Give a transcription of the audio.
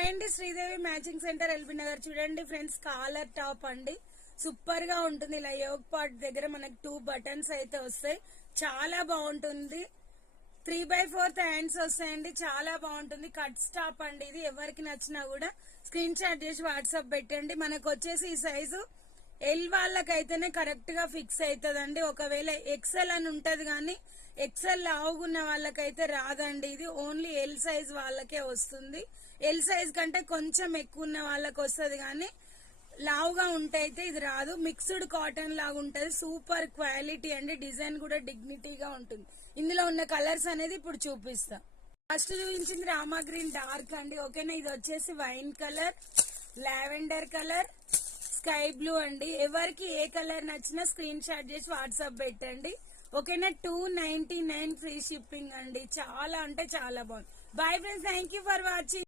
Hi అండి, Sridevi matching centre LB Nagar. చూడండి friends, caller top అండి, సూపర్ గా ఉంటుంది. ఇలా యోగ్ పార్ట్ దగ్గర మనకు 2 బటన్స్ అయితే వస్తాయి. చాలా బాగుంటుంది. 3/4 హ్యాండ్స్ వస్తాయండి. చాలా బాగుంటుంది. కట్ స్టాప్ అండి. ఇది ఎవరికి నచ్చినా కూడా స్క్రీన్ షాట్ చేసి వాట్సాప్ పెట్టండి. మనకు వచ్చేసి ఈ సైజు ఎల్ వాళ్ళకైతేనే కరెక్ట్ గా ఫిక్స్ అవుతుందండి. ఒకవేళ ఎక్సెల్ అని ఉంటది కానీ ఎక్సెల్ లావుగున్న వాళ్ళకైతే రాదండి. ఇది ఓన్లీ ఎల్ సైజ్ వాళ్ళకే వస్తుంది. ఎల్ సైజ్ కంటే కొంచెం ఎక్కువ ఉన్న వాళ్ళకి వస్తుంది కానీ లావుగా ఉంటే అయితే ఇది రాదు. మిక్స్డ్ కాటన్ లాగా ఉంటది. సూపర్ క్వాలిటీ అండి. డిజైన్ కూడా డిగ్నిటీగా ఉంటుంది. ఇందులో ఉన్న కలర్స్ అనేది ఇప్పుడు చూపిస్తా. ఫస్ట్ చూపించింది రామా గ్రీన్ డార్క్ అండి. ఓకేనా, ఇది వచ్చేసి wine colour, lavender colour, sky blue అండి. ఎవరికి ఏ కలర్ నచ్చినా స్క్రీన్ షాట్ చేసి వాట్సాప్ పెట్టండి. ఓకేనా, 299 ఫ్రీ షిప్పింగ్ అండి. చాలా అంటే చాలా బాగుంది. Bye friends, thank you for watching.